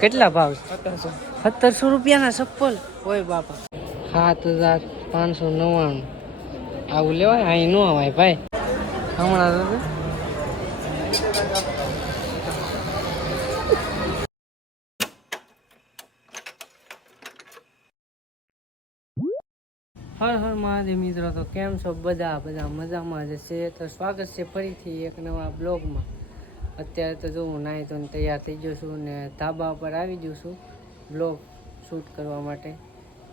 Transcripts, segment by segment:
કેટલા ભાવ? 1700 રૂપિયાના ચપ્પલ. ઓય બાપા, 7599. આવું લેવાય? અહીં ન આવાય ભાઈ. હમણાં હર હર મહાદેવ મિત્રો. તો કેમ છો બધા મજામાં જ છે. તો સ્વાગત છે ફરીથી એક નવા બ્લોગમાં. અત્યારે તો જો હું નાહી ધોઈને તૈયાર થઈ ગયો છું ને ધાબા પર આવી ગયો છું બ્લોગ શૂટ કરવા માટે,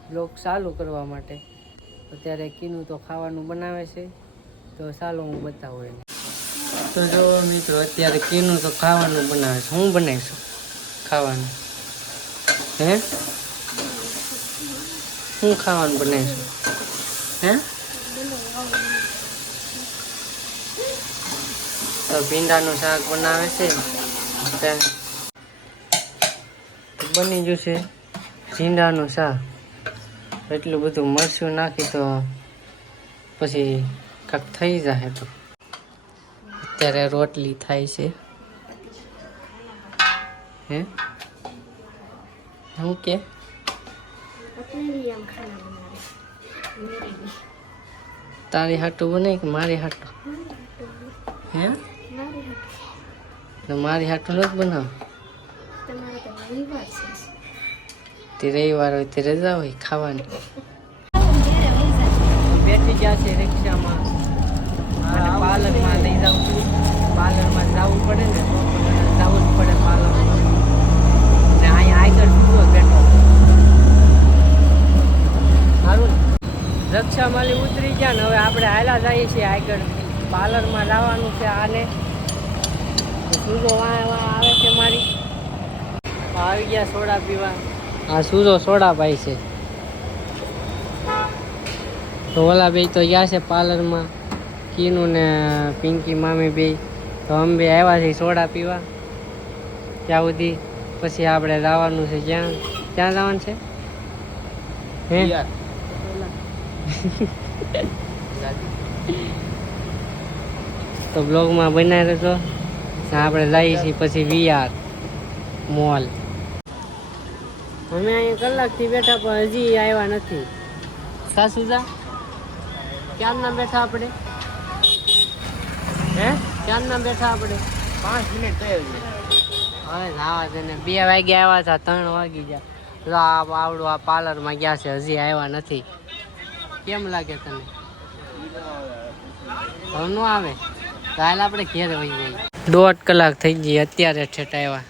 બ્લોગ ચાલુ કરવા માટે. અત્યારે કીનું તો ખાવાનું બનાવે છે, તો ચાલો હું બતાવું એને. તો જો મિત્રો, અત્યારે કીનું તો ખાવાનું બનાવે છે. હું બનાવીશું ખાવાનું? હે, હું ખાવાનું બનાવીશું? હે, તો ભીંડાનું શાક બનાવે છે. બની જશે ભીંડાનું શાક. એટલું બધું મરચું નાખી તો પછી કાંક થઈ જાય. તો અત્યારે રોટલી થાય છે. હે, હું કે તારી હાટું બને કે મારી હાટું? હે, મારી હાટું નથી બનાવ? તે રવિવાર હોય તે રજા હોય ખાવાની. બેઠી ગયા છે રિક્ષામાં અને પાર્લરમાં લઈ જાઉં છું. પાર્લરમાં જવું પડે ને, તો જવું જ પડે પાર્લરમાં. ને અહીંયા આગળ શું બેઠો સારું. રક્ષામાલી ઉતરી ગયા ને હવે આપણે હાલા જઈએ છીએ આગળ. પાર્લરમાં જવાનું છે આને. સૂઝો આવે છે મારી. આવી ગયા સોડા પીવા. આ સૂઝો સોડા ભાઈ છે. તો ઓલા બે તો ગયા છે પાર્લરમાં, કીનું ને પિંકી મામી બે. તો અમે બે આવ્યા છીએ સોડા પીવા. ત્યાં સુધી પછી આપણે જવાનું છે. ક્યાં જવાનું છે? હે, તો બ્લોગમાં બનાવી રહેજો. આપણે જઈએ છીએ પછી VR મોલ. અમે અહીંયા કલાકથી બેઠા પણ હજી આવ્યા નથી. સાસુજા ક્યારના બેઠા આપણે? હે, ક્યારના બેઠા આપણે? 5 મિનિટ થઈ ગઈ. હવે આવા છે ને 2 વાગે આવ્યા હતા, 3 વાગી ગયા. આવડું આ પાર્લરમાં ગયા છે, હજી આવ્યા નથી. કેમ લાગે તને? હવે ન આવે તો હાલ આપણે ઘેર વહી જઈએ. 1.5 કલાક થઈ ગઈ, અત્યારે ઠેઠ આવ્યા.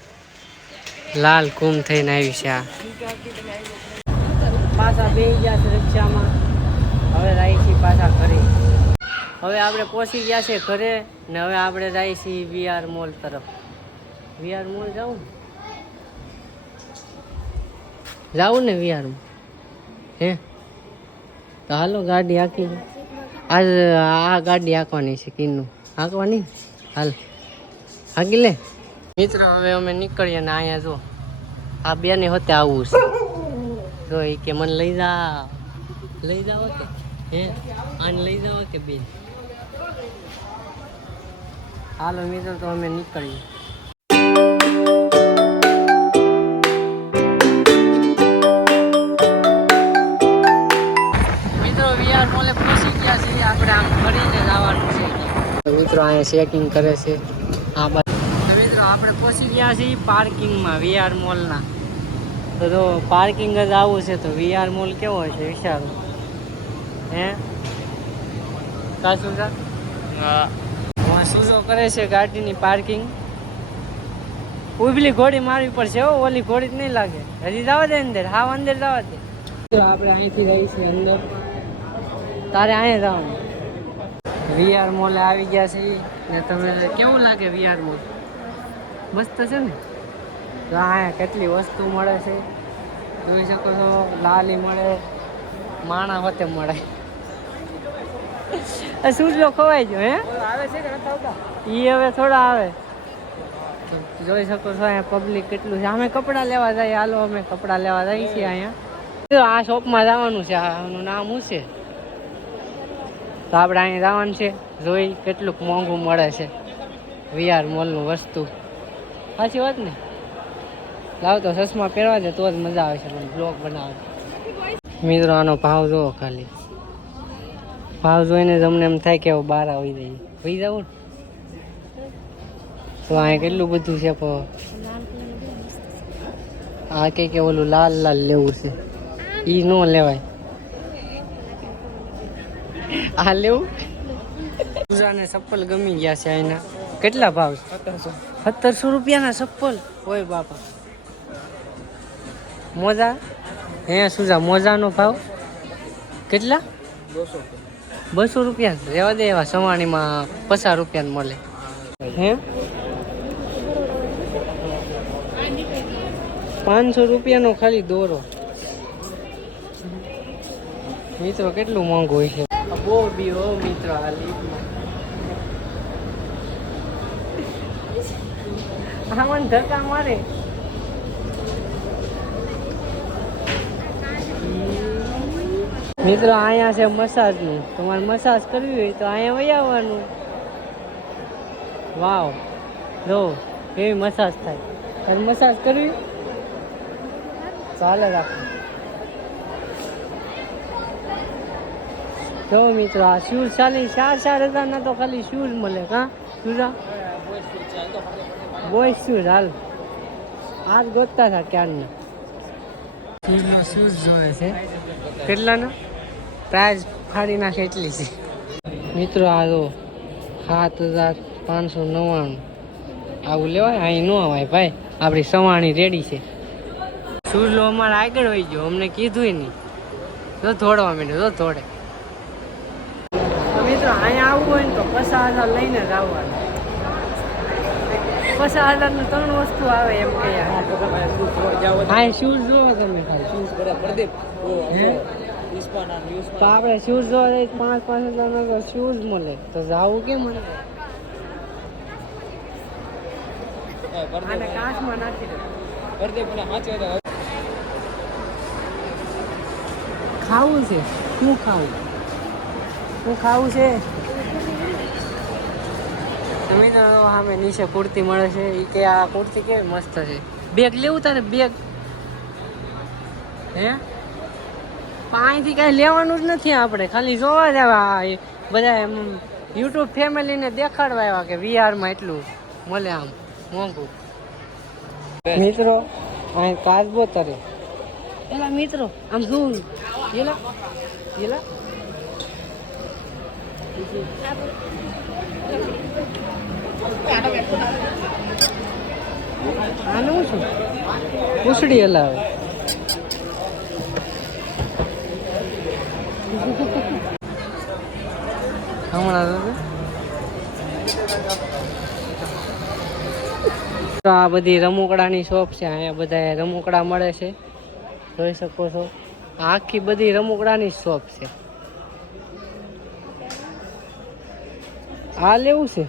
લાલ કુમ થઈને આવી છે આ. પાછા બેસી ગયા છે રિક્ષામાં. હવે જઈએ છીએ પાછા ઘરે. હવે આપણે પહોંચી ગયા છે ઘરે ને હવે આપણે જઈએ છીએ VR મોલ તરફ. VR મોલ જાઉં ને VR માં? હે, તો હાલો ગાડી હાંકી. આજ આ ગાડી હાંકવાની છે કીનું. હાંકવાની? હાલ હાંકી લે. મિત્રો હવે અમે નીકળીએ ને અહીંયા જો આ બેને હોતે આવું છે. જો એ કે મને લઈ જાઓ કે હે, આને લઈ જાઓ કે બેન? હાલો મિત્રો, તો અમે નીકળીએ. મિત્રો VR મોલે પહોંચી ગયા છે. આપણે આમ ફરીને જવાનું છે. મિત્રો અહીંયા ચેકિંગ કરે છે આ બાજુ. મિત્રો આપણે પહોંચી ગયા છીએ પાર્કિંગમાં VR મોલના. તો જો પાર્કિંગ જ આવું છે તો VR મોલ કેવો છે વિચારો. હે, કાશું જા? હા, સૂઝો કરે છે ગાડીની પાર્કિંગ. ઉભલી ઘોડી મારવી પડશે. ઓલી ઘોડી જ નહીં લાગે. હજી જવા દે અંદર, હાવ અંદર જવા દે. આપણે અહીંથી રહી છીએ અંદર. તારે અહીંયા જવાનું. VR મોલે આવી ગયા છે ને તમે કેવું લાગે VR મોલ? મસ્ત છે ને. તો અહીંયા કેટલી વસ્તુ મળે છે જોઈ શકો છો. લાલી મળે, માણા હોતે મળે. સૂઝલો ખવાઈ ગયો. હે, આવે છે કે નથી આવતા? એ હવે થોડા આવે. તો જોઈ શકો છો અહીંયા પબ્લિક કેટલું છે. અમે કપડાં લેવા જઈએ. હાલો અમે કપડાં લેવા જઈએ છીએ અહીંયા. આ શોપમાં જવાનું છે. આનું નામ શું છે? તો આપણે અહીંયા જવાનું છે. જોઈ કેટલું મોંઘું મળે છે VR મોલનું વસ્તુ. સાચી વાત ને? તો લાવ તો ચશ્મા પહેરવા દે તો જ મજા આવે છે બ્લોગ બનાવે. મિત્રો આનો ભાવ જોવો ખાલી. ભાવ જોઈને જ અમને એમ થાય કે બહાર આવી જઈએ. હોઈ જવું ને તો અહીંયા કેટલું બધું છે પણ આ કે ઓલું લાલ લાલ લેવું છે ઈ ન લેવાય. આ લેવું. પૂજાને ચપ્પલ ગમી ગયા છે અહીંના. કેટલા ભાવ? 1700 રૂપિયાના ચપ્પલ. ઓય બાપા. મોજા હે સુજા મોજાનો ભાવ કેટલા? 200 રૂપિયા. રહેવા દે એવા સવાણીમાં 50 રૂપિયાને મળે હે. 500 રૂપિયાનો ખાલી દોરો. મિત્રો કેટલું મોંઘું હોય છે. બહુ બી હો મિત્રો આ લીફમાં. આમાં ધક્કા મારે. મિત્રો અહીંયા છે મસાજનું. તમારે મસાજ કરવી હોય તો અહીંયા વહી આવવાનું. વાવ જો એવી મસાજ થાય. તારે મસાજ કરવી ચાલે રાખો. જો મિત્રો આ શૂઝ ચાલી 4,000 તો ખાલી શૂઝ મળે. કા શૂઝ બોય શૂઝ હાલ આજ ગોતતા હતા ક્યારના. શૂઝનો શૂઝ જોવે છે. કેટલાના પ્રાઇઝ ફાડી નાખે એટલી છે. મિત્રો આ જો 7,599. આવું લેવાય? અહીં ન અવાય ભાઈ. આપણી સવાણી રેડી છે. શૂઝ લો અમારે આગળ વહી ગયો. અમને કીધું નહીં. તો દોડવા માંડ્યો તો દોડે. મિત્રો અહીંયા આવવું હોય ને તો 50,000 લઈને જ આવવાનું. 50,000 3 વસ્તુ આવે એમ કે હા શૂઝ જોવો તમે ખાલી શૂઝ પ્રદીપ તો આપણે શૂઝ જોવા જઈએ 5,000 તો શૂઝ મળે તો જવું કેમ મળે. અને કાચમાં નાખી દે. ખાવું છે શું ખાવું? શું ખાવું છે? તમે તો સામે નીચે કુર્તી મળે છે. એ કે આ કુર્તી કેવી મસ્ત છે. બેગ લેવું તારે? બેગ હે પાણીથી કાંઈ લેવાનું જ નથી આપણે. ખાલી જોવા જ આવ્યા બધા એમ યુટ્યુબ ફેમિલીને દેખાડવા આવ્યા કે વીઆરમાં એટલું મળે આમ મોંઘું. મિત્રો અહીં કાચબો તરે એલા મિત્રો આમ શું એલા એલા આનું શું પૂછડી હલાવે. હમણાં આ બધી રમકડાની શોપ છે. અહીંયા બધા રમકડા મળે છે. જોઈ શકો છો આખી બધી રમકડાની શોપ છે. આ લેવું છે?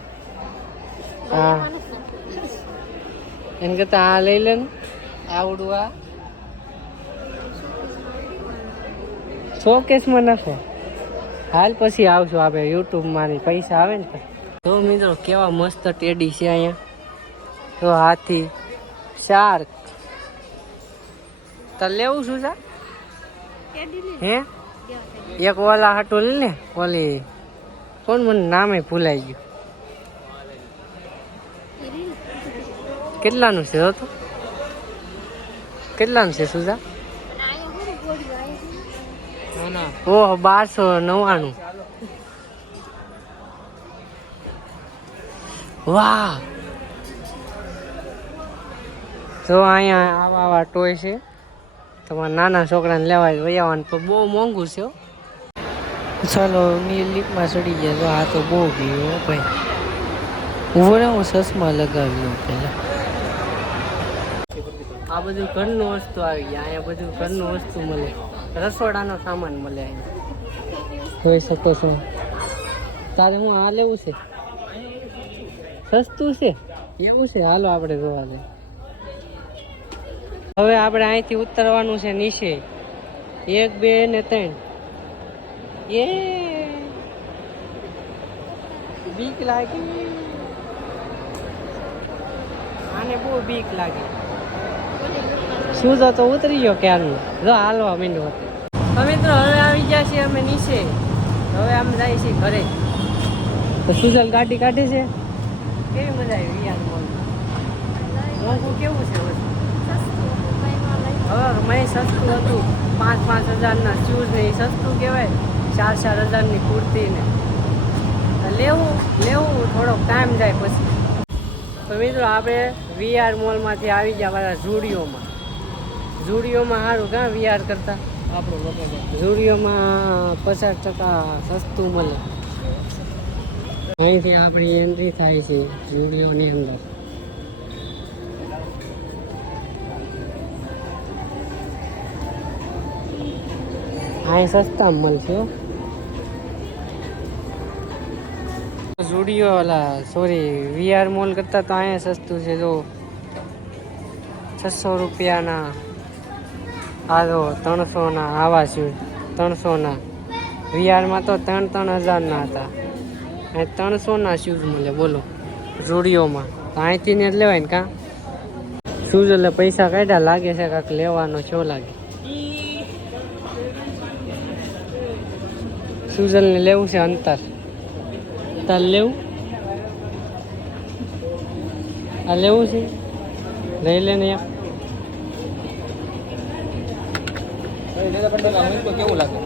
હા એને કરતા આ લઈ લે ને. આવડું આ શોકેસમાં નાખો. હાલ પછી આવશું આપણે યુટ્યુબમાં પૈસા આવે ને. તો મિત્રો કેવા મસ્ત ટેડી છે અહીંયા. તો હાથી શાર્ક તાર લેવું શું છે? હે એક ઓલા હાટો લે ને. ઓલી કોણ મને નામે ભૂલાઈ ગયું. કેટલાનું છે તો? કેટલાનું છે સુજા? ઓહ 1299. વાહ તો અહીંયા આવા આવા ટોય છે. તમારા નાના છોકરાને લેવાય વયાવાનું તો બહુ મોંઘું છે. ચાલો લીપમાં ચડી ગયા. તો આ તો બહુ ગયો ભાઈ. ઉભો ને હું ચશ્મા લગાવી લઉં પહેલા. આ બધું ઘરનું વસ્તુ આવી ગયા. અહીંયા બધું ઘરનું વસ્તુ મળે. રસોડાનો સામાન મળે અહીંયા. જોઈ શકો છો. તારે હું આ લેવું છે? સસ્તું છે એવું છે. હાલો આપણે જોવા જઈએ. હવે આપણે અહીંથી ઉતરવાનું છે નીચે. 1 2 ને 3. એ બીક લાગી. આને બહુ બીક લાગે. શૂઝ તો ઉતરી ગયો ક્યારનો, જો હાલવા માંડ્યો હતો. તો મિત્રો હવે આવી ગયા છીએ અમે નીચે, હવે આમ જાય છે ઘરે. તો સુજલ ગાડી કાઢે છે, કેવી મજા આવી યાર મોંઘું કેવું છે હવે મેં સસ્તું હતું 5,000 શૂઝ ને, સસ્તું કહેવાય. 4,000 કુર્તી ને લેવું થોડોક ટાઈમ જાય પછી. તો મિત્રો આપણે વીઆર મોલમાંથી આવી ગયા મારા ઝુડિયોમાં સારું કાં વીઆર કરતા આપણું લોકો ઝુડિયોમાં 50% સસ્તું મળે. અહીંથી આપણી એન્ટ્રી થાય છે ઝુડિયોની અંદર. અહીં સસ્તા મળશે. ઝુડિયો વીઆર મોલ કરતાં તો અહીંયા સસ્તું છે. જો 600 રૂપિયાના આ જો 300ના આવા છે. 300ના વીઆરમાં તો 3,000ના હતા. અહીં 300ના શૂઝ મળે બોલો ઝુડિયોમાં. તો અહીંથી ને જ લેવાય ને કાં શૂઝ એટલે પૈસા કાઢ્યા લાગે છે કાંક લેવાનો છો લાગે. સુઝલને લેવું છે અંતર લેવું આ લેવું છે લઈ લે ને કેવું લાગે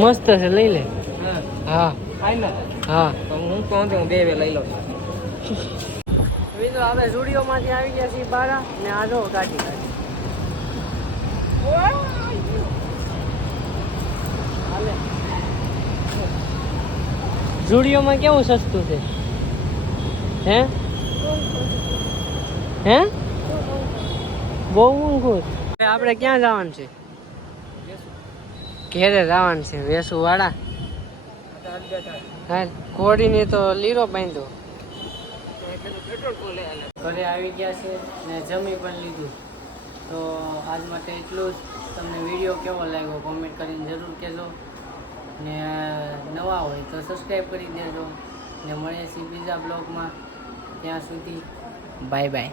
મસ્ત છે લઈ લે. હા હા હું કહું હું બે લઈ લઉં. મિત્રો આપણે ઝુડિયોમાંથી આવી ગયા છીએ બારા ને આ જો ગાડી ઝુડિયોમાં કેવું સસ્તું છે હે બહુ મોંઘું. આપણે ક્યાં જવાનું છે? ઘેરે જવાનું છે વેસુ વાળા. હા કોડીને તો લીરો બાંધ્યો. ઘરે આવી ગયા છે ને જમી પણ લીધું. તો આજ માટે એટલું જ. તમને વિડીયો કેવો લાગ્યો કોમેન્ટ કરીને જરૂર કહેજો ને નવા હોય તો સબસ્ક્રાઈબ કરી દેજો ને મળીએ છીએ બીજા બ્લોગમાં. ત્યાં સુધી બાય બાય.